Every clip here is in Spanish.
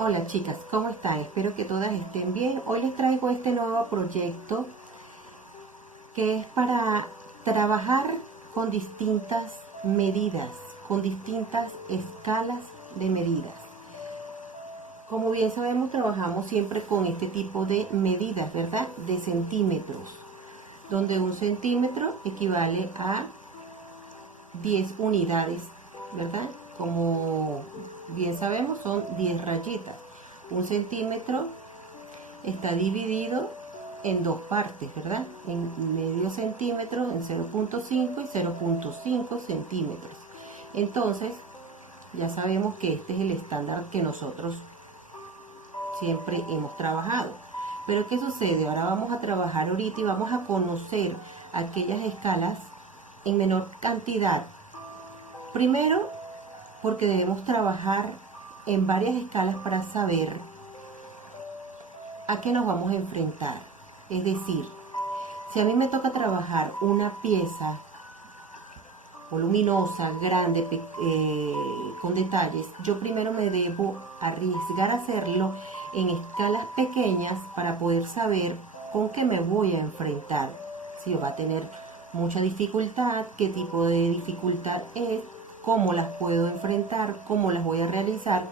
Hola chicas, ¿cómo están? Espero que todas estén bien. Hoy les traigo este nuevo proyecto que es para trabajar con distintas medidas, con distintas escalas de medidas. Como bien sabemos, trabajamos siempre con este tipo de medidas, ¿verdad? De centímetros, donde un centímetro equivale a 10 unidades, ¿verdad? Como bien sabemos, son 10 rayitas. Un centímetro está dividido en dos partes, ¿verdad? En medio centímetro, en 0.5 y 0.5 centímetros. Entonces, ya sabemos que este es el estándar que nosotros siempre hemos trabajado. Pero ¿qué sucede? Ahora vamos a trabajar ahorita y vamos a conocer aquellas escalas en menor cantidad. Primero, porque debemos trabajar en varias escalas para saber a qué nos vamos a enfrentar. Es decir, si a mí me toca trabajar una pieza voluminosa, grande, con detalles, yo primero me debo arriesgar a hacerlo en escalas pequeñas para poder saber con qué me voy a enfrentar. Si va a tener mucha dificultad, qué tipo de dificultad es, cómo las puedo enfrentar, cómo las voy a realizar,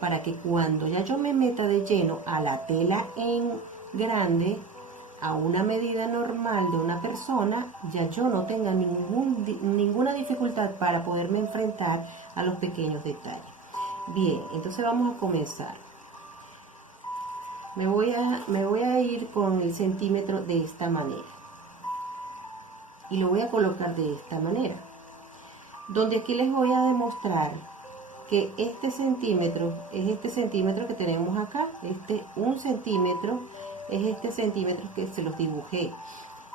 para que cuando ya yo me meta de lleno a la tela en grande, a una medida normal de una persona, ya yo no tenga ninguna dificultad para poderme enfrentar a los pequeños detalles. Bien, entonces vamos a comenzar. Me voy a ir con el centímetro de esta manera. Y lo voy a colocar de esta manera. Donde aquí les voy a demostrar que este centímetro es este centímetro que tenemos acá. Un centímetro es este centímetro que se los dibujé.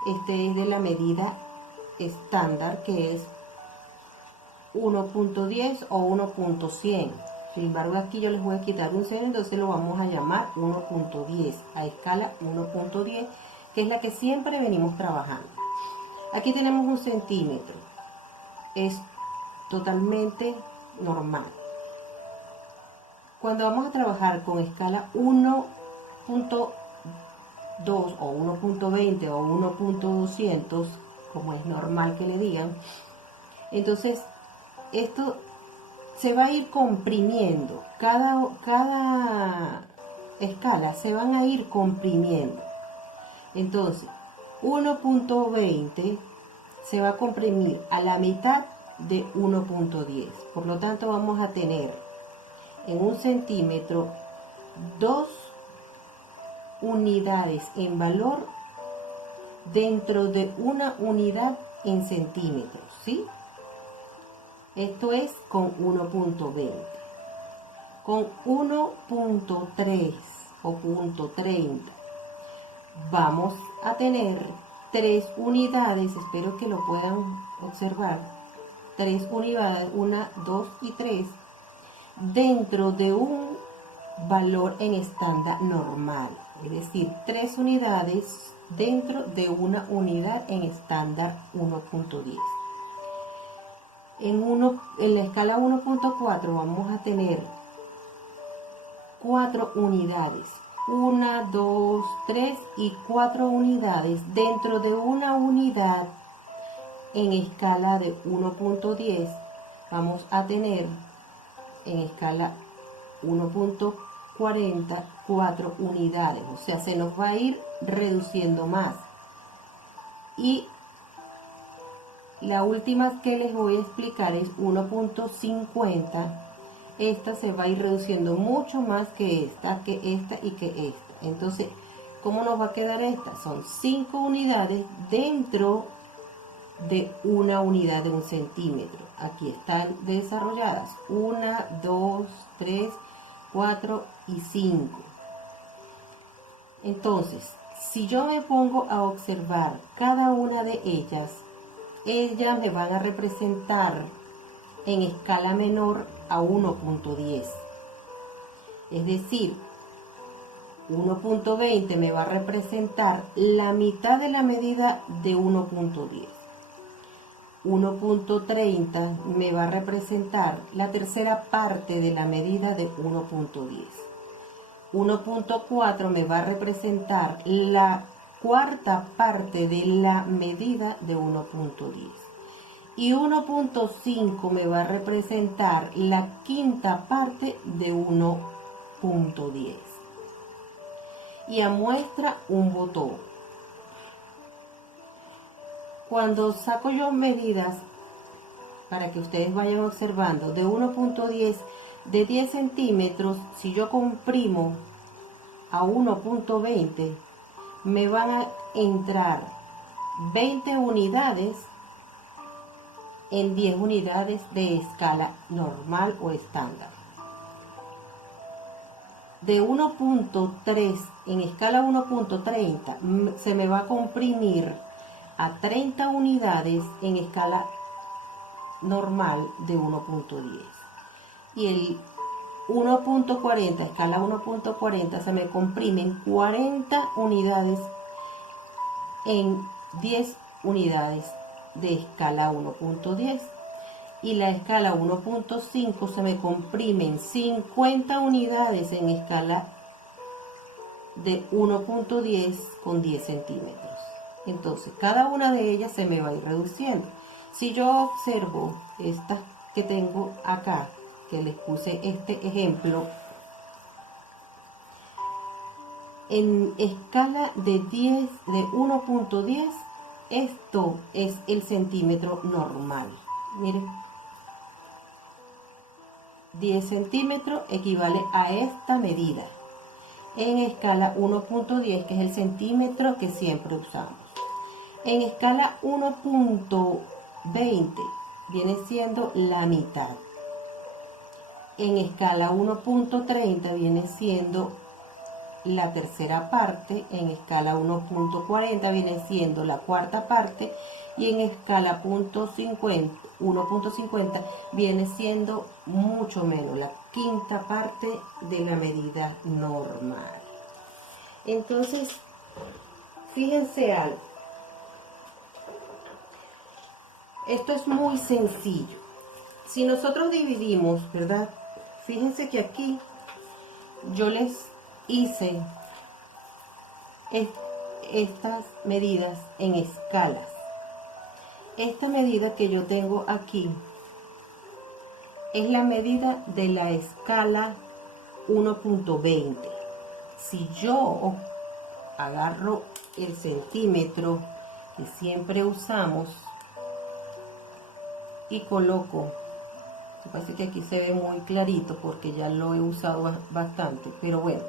Este es de la medida estándar, que es 1.10 o 1.100. Sin embargo, aquí yo les voy a quitar un 0, entonces lo vamos a llamar 1.10, a escala 1.10, que es la que siempre venimos trabajando. Aquí tenemos un centímetro. Es totalmente normal. Cuando vamos a trabajar con escala 1.2 o 1.20 o 1.200, como es normal que le digan, entonces esto se va a ir comprimiendo. Cada escala se van a ir comprimiendo. Entonces 1.20 se va a comprimir a la mitad de 1.10. Por lo tanto, vamos a tener en un centímetro 2 unidades en valor dentro de una unidad en centímetros, ¿sí? Esto es con 1.20. Con 1.3 o 0.30 vamos a tener 3 unidades, espero que lo puedan observar, 3 unidades, 1, 2 y 3, dentro de un valor en estándar normal, es decir, 3 unidades dentro de una unidad en estándar 1.10. En la escala 1.4 vamos a tener 4 unidades, 1, 2, 3 y 4 unidades dentro de una unidad en escala de 1.10. Vamos a tener en escala 1.40 4 unidades, o sea, se nos va a ir reduciendo más. Y la última que les voy a explicar es 1.50. Esta se va a ir reduciendo mucho más que esta y que esta. Entonces, ¿cómo nos va a quedar esta? Son 5 unidades dentro de una unidad de un centímetro. Aquí están desarrolladas 1, 2, 3, 4 y 5. Entonces, si yo me pongo a observar cada una de ellas me van a representar en escala menor a 1.10. Es decir, 1.20 me va a representar la mitad de la medida de 1.10. 1.30 me va a representar la tercera parte de la medida de 1.10. 1.4 me va a representar la cuarta parte de la medida de 1.10. Y 1.5 me va a representar la quinta parte de 1.10. Y a muestra un botón. Cuando saco yo medidas, para que ustedes vayan observando, de 1.10, de 10 centímetros, si yo comprimo a 1.20, me van a entrar 20 unidades en 10 unidades de escala normal o estándar. De 1.3 en escala 1.30 se me va a comprimir a 30 unidades en escala normal de 1.10. Y el 1.40, escala 1.40, se me comprimen 40 unidades en 10 unidades de escala 1.10. Y la escala 1.5 se me comprimen 50 unidades en escala de 1.10 con 10 centímetros. Entonces, cada una de ellas se me va a ir reduciendo. Si yo observo estas que tengo acá, que les puse este ejemplo, en escala de 10, de 1.10, esto es el centímetro normal. Miren, 10 centímetros equivale a esta medida. En escala 1.10, que es el centímetro que siempre usamos. En escala 1.20 viene siendo la mitad. En escala 1.30 viene siendo la tercera parte. En escala 1.40 viene siendo la cuarta parte. Y en escala 1.50 viene siendo mucho menos, la quinta parte de la medida normal. Entonces, fíjense algo. Esto es muy sencillo. Si nosotros dividimos, ¿verdad? Fíjense que aquí yo les hice estas medidas en escalas. Esta medida que yo tengo aquí es la medida de la escala 1.20. Si yo agarro el centímetro que siempre usamos y coloco, me parece que aquí se ve muy clarito porque ya lo he usado bastante, pero bueno,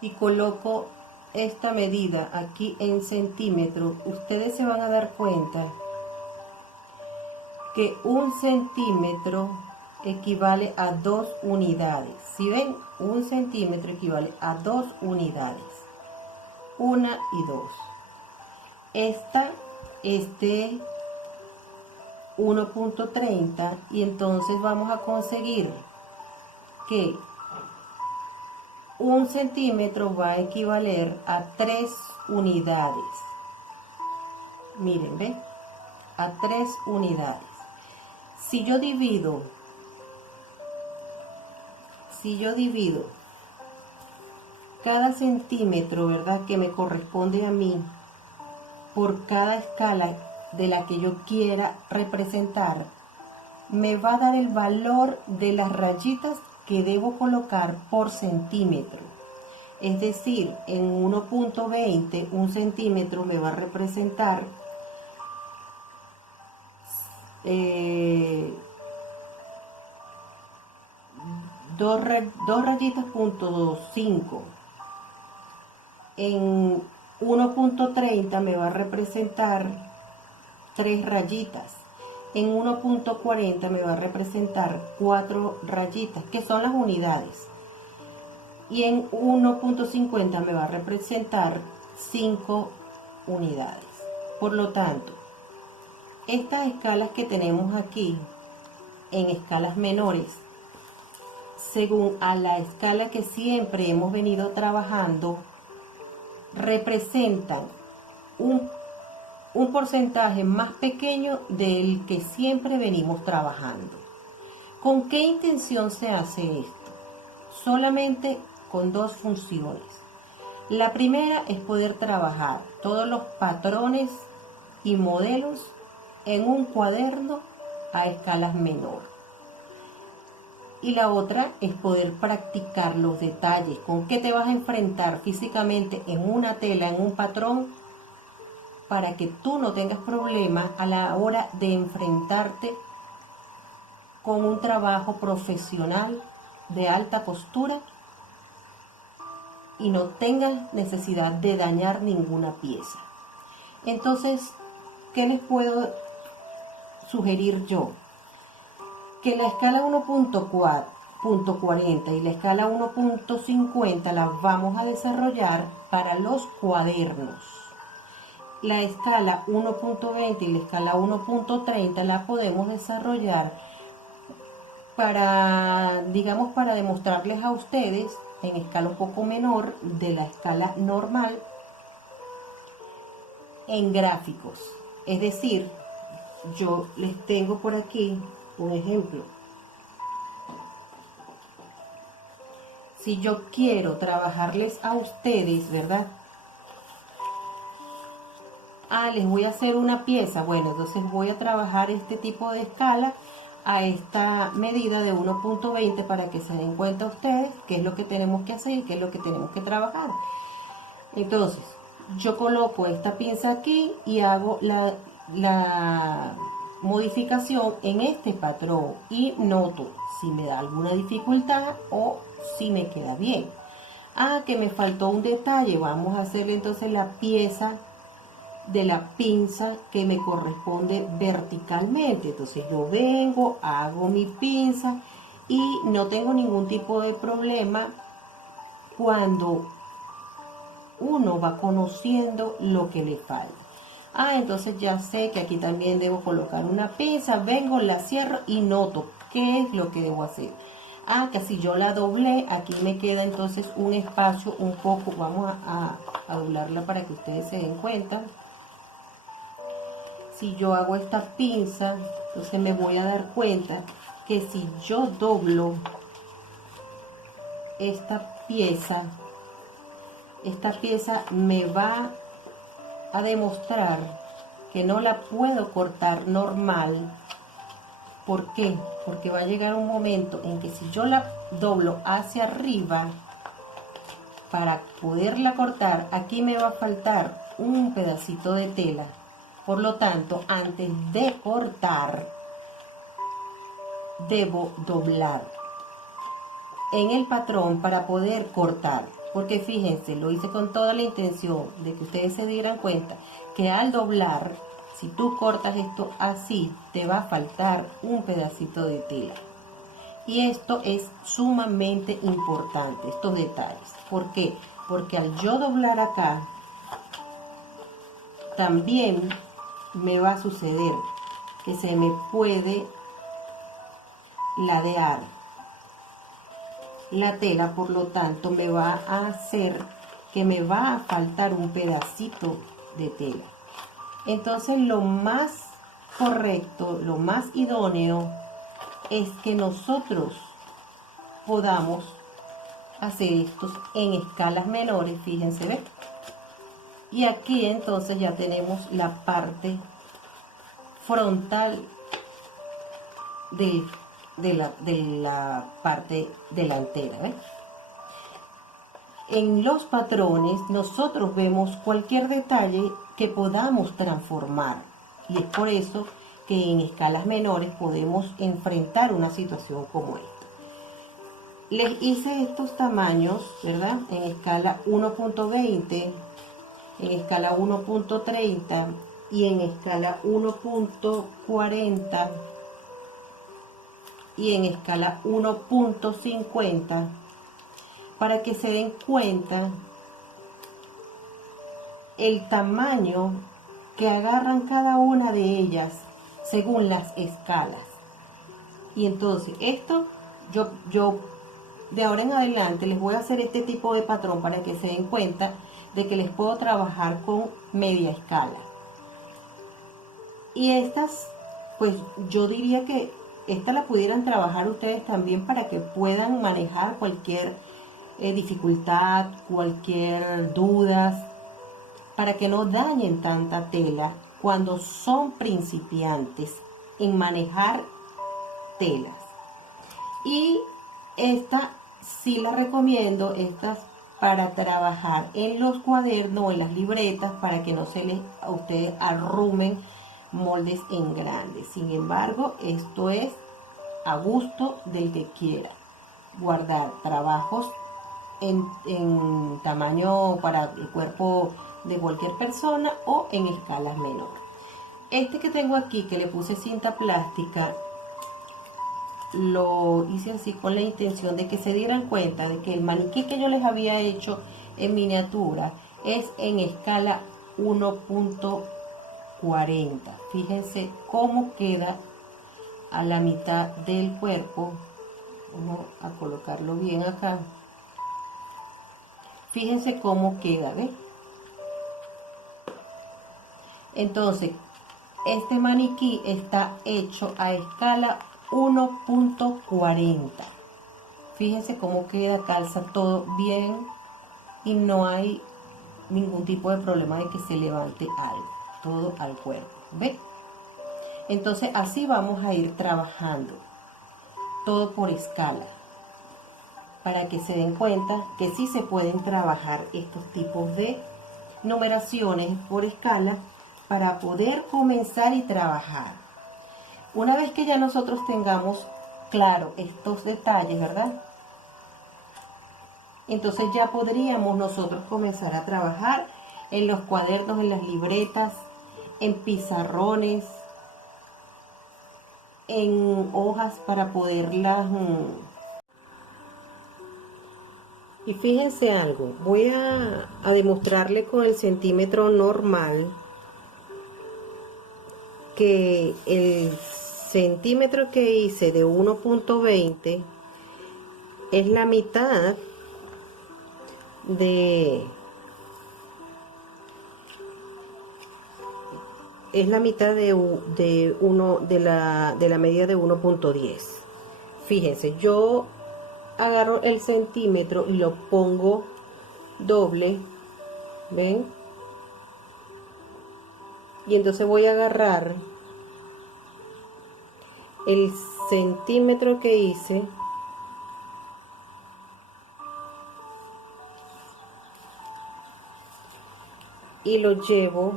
y coloco esta medida aquí en centímetros, ustedes se van a dar cuenta que 1 centímetro equivale a 2 unidades. Si ven, 1 centímetro equivale a 2 unidades. 1 y 2. Esta es de 1.30 y entonces vamos a conseguir que 1 centímetro va a equivaler a 3 unidades. Miren, ¿ven? A 3 unidades. Si yo divido cada centímetro, ¿verdad?, que me corresponde a mí por cada escala de la que yo quiera representar, me va a dar el valor de las rayitas que debo colocar por centímetro. Es decir, en 1.20, 1 centímetro me va a representar 2 rayitas punto 5. En 1.30 me va a representar 3 rayitas. En 1.40 me va a representar 4 rayitas, que son las unidades. Y en 1.50 me va a representar 5 unidades. Por lo tanto, estas escalas que tenemos aquí, en escalas menores, según a la escala que siempre hemos venido trabajando, representan un porcentaje más pequeño del que siempre venimos trabajando. ¿Con qué intención se hace esto? Solamente con dos funciones. La primera es poder trabajar todos los patrones y modelos en un cuaderno a escalas menores. Y la otra es poder practicar los detalles, con qué te vas a enfrentar físicamente en una tela, en un patrón, para que tú no tengas problemas a la hora de enfrentarte con un trabajo profesional de alta costura y no tengas necesidad de dañar ninguna pieza. Entonces, ¿qué les puedo sugerir yo? Que la escala 1.40 y la escala 1.50 las vamos a desarrollar para los cuadernos. La escala 1.20 y la escala 1.30 la podemos desarrollar para, digamos, para demostrarles a ustedes en escala un poco menor de la escala normal en gráficos. Es decir, yo les tengo por aquí un ejemplo. Si yo quiero trabajarles a ustedes, ¿verdad? Les voy a hacer una pieza. Bueno, entonces voy a trabajar este tipo de escala a esta medida de 1.20 para que se den cuenta ustedes qué es lo que tenemos que hacer y qué es lo que tenemos que trabajar. Entonces, yo coloco esta pinza aquí y hago la modificación en este patrón y noto si me da alguna dificultad o si me queda bien. Que me faltó un detalle. Vamos a hacerle entonces la pieza de la pinza que me corresponde verticalmente. Entonces yo vengo, hago mi pinza y no tengo ningún tipo de problema cuando uno va conociendo lo que le falta. Entonces ya sé que aquí también debo colocar una pinza, vengo, la cierro y noto qué es lo que debo hacer. Que si yo la doblé, aquí me queda entonces un espacio un poco, vamos a doblarla para que ustedes se den cuenta. Si yo hago esta pinza, entonces me voy a dar cuenta que si yo doblo esta pieza me va a demostrar que no la puedo cortar normal. ¿Por qué? Porque va a llegar un momento en que si yo la doblo hacia arriba, para poderla cortar, aquí me va a faltar un pedacito de tela. Por lo tanto, antes de cortar, debo doblar en el patrón para poder cortar. Porque fíjense, lo hice con toda la intención de que ustedes se dieran cuenta que al doblar, si tú cortas esto así, te va a faltar un pedacito de tela. Y esto es sumamente importante, estos detalles. ¿Por qué? Porque al yo doblar acá, también me va a suceder que se me puede ladear la tela, por lo tanto me va a hacer que me va a faltar un pedacito de tela. Entonces lo más correcto, lo más idóneo es que nosotros podamos hacer estos en escalas menores, fíjense, ¿ven? Y aquí entonces ya tenemos la parte frontal de la parte delantera, ¿ven? En los patrones nosotros vemos cualquier detalle que podamos transformar y es por eso que en escalas menores podemos enfrentar una situación como esta. Les hice estos tamaños, ¿verdad? En escala 1.20, en escala 1.30 y en escala 1.40 y en escala 1.50 para que se den cuenta el tamaño que agarran cada una de ellas según las escalas. Y entonces esto yo de ahora en adelante les voy a hacer este tipo de patrón para que se den cuenta de que les puedo trabajar con media escala. Y estas, pues yo diría que esta la pudieran trabajar ustedes también para que puedan manejar cualquier dificultad, cualquier duda, para que no dañen tanta tela cuando son principiantes en manejar telas. Y esta sí la recomiendo, estas para trabajar en los cuadernos o en las libretas, para que no se les a ustedes arrumen moldes en grandes. Sin embargo, esto es a gusto del que quiera guardar trabajos en tamaño para el cuerpo de cualquier persona o en escalas menores. Este que tengo aquí, que le puse cinta plástica, lo hice así con la intención de que se dieran cuenta de que el maniquí que yo les había hecho en miniatura es en escala 1.40. Fíjense cómo queda a la mitad del cuerpo. Vamos a colocarlo bien acá. Fíjense cómo queda, ¿ves? Entonces, este maniquí está hecho a escala 1.40. Fíjense cómo queda, calza todo bien y no hay ningún tipo de problema de que se levante algo, todo al cuerpo, ¿ves? Entonces así vamos a ir trabajando, todo por escala, para que se den cuenta que sí se pueden trabajar estos tipos de numeraciones por escala para poder comenzar y trabajar. Una vez que ya nosotros tengamos claro estos detalles, ¿verdad? Entonces ya podríamos nosotros comenzar a trabajar en los cuadernos, en las libretas, en pizarrones, en hojas para poderlas... Y fíjense algo, voy a demostrarle con el centímetro normal que el centímetro que hice de 1.20 es la mitad de la medida de 1.10. Fíjense, yo agarro el centímetro y lo pongo doble, ¿ven? Y entonces voy a agarrar el centímetro que hice y lo llevo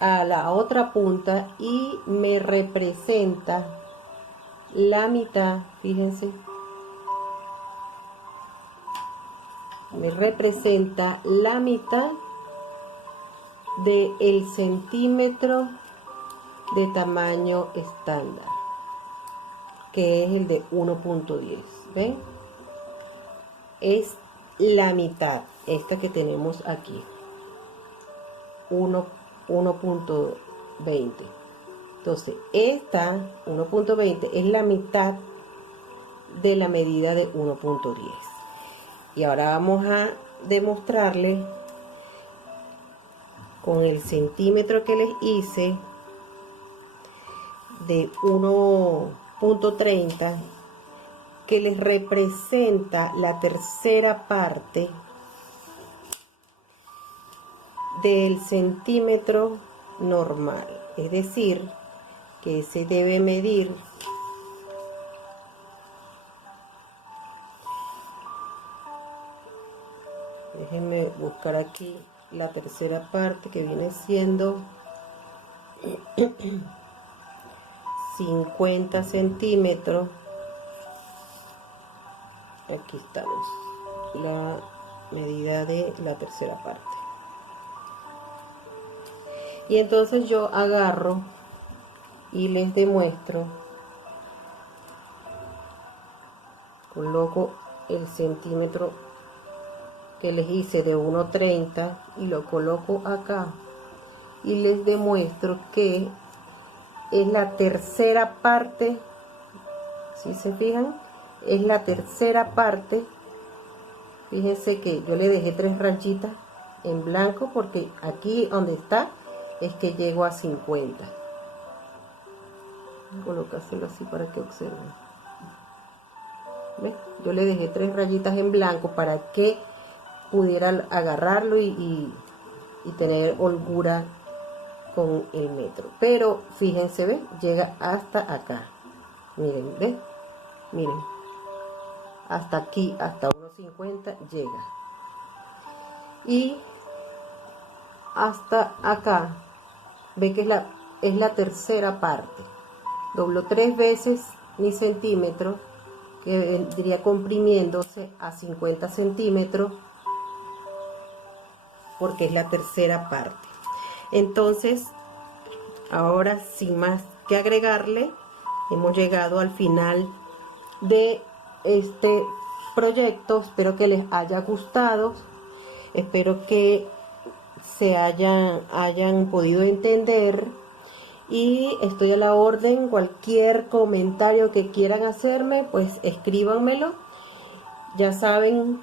a la otra punta y me representa la mitad, fíjense, me representa la mitad del centímetro de tamaño estándar, que es el de 1.10. ¿Ven? Es la mitad, esta que tenemos aquí, 1.20. Entonces, esta 1.20 es la mitad de la medida de 1.10. Y ahora vamos a demostrarle con el centímetro que les hice de 1.30, que les representa la tercera parte del centímetro normal. Es decir, que se debe medir déjenme buscar aquí la tercera parte, que viene siendo 50 centímetros. Aquí estamos, la medida de la tercera parte. Y entonces yo agarro y les demuestro, coloco el centímetro que les hice de 1.30 y lo coloco acá y les demuestro que es la tercera parte. Si se fijan, es la tercera parte. Fíjense que yo le dejé 3 rayitas en blanco porque aquí donde está es que llego a 50. Voy a colocárselo así para que observen. ¿Ves? Yo le dejé 3 rayitas en blanco para que pudiera agarrarlo y tener holgura con el metro. Pero fíjense, ¿ves? Llega hasta acá. Miren, ¿ves? Miren. Hasta aquí, hasta 1.50 llega. Y hasta acá. Ve que es la tercera parte. Doblo 3 veces mi centímetro, que vendría comprimiéndose a 50 centímetros, porque es la tercera parte. Entonces, ahora sin más que agregarle, hemos llegado al final de este proyecto. Espero que les haya gustado, espero que se hayan podido entender, y estoy a la orden. Cualquier comentario que quieran hacerme, pues escríbanmelo. Ya saben,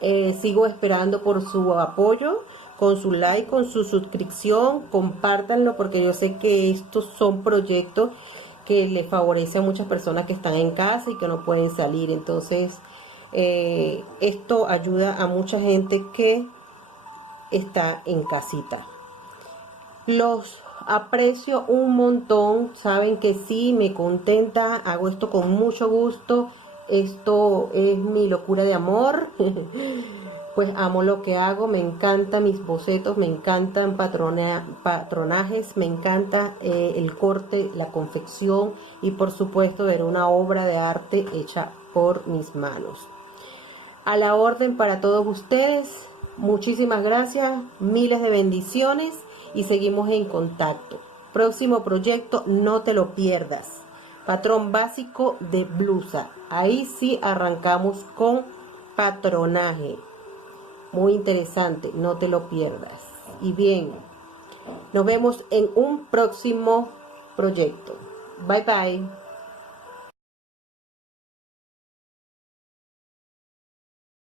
sigo esperando por su apoyo, con su like, con su suscripción. Compártanlo, porque yo sé que estos son proyectos que le favorecen a muchas personas que están en casa y que no pueden salir. Entonces esto ayuda a mucha gente que está en casita. Los aprecio un montón, saben que sí, me contenta, hago esto con mucho gusto, esto es mi locura de amor. Pues amo lo que hago, me encantan mis bocetos, me encantan patronajes, me encanta el corte, la confección, y por supuesto ver una obra de arte hecha por mis manos. A la orden para todos ustedes, muchísimas gracias, miles de bendiciones, y seguimos en contacto. Próximo proyecto, no te lo pierdas. Patrón básico de blusa. Ahí sí arrancamos con patronaje. Muy interesante, no te lo pierdas. Y bien, nos vemos en un próximo proyecto. Bye bye.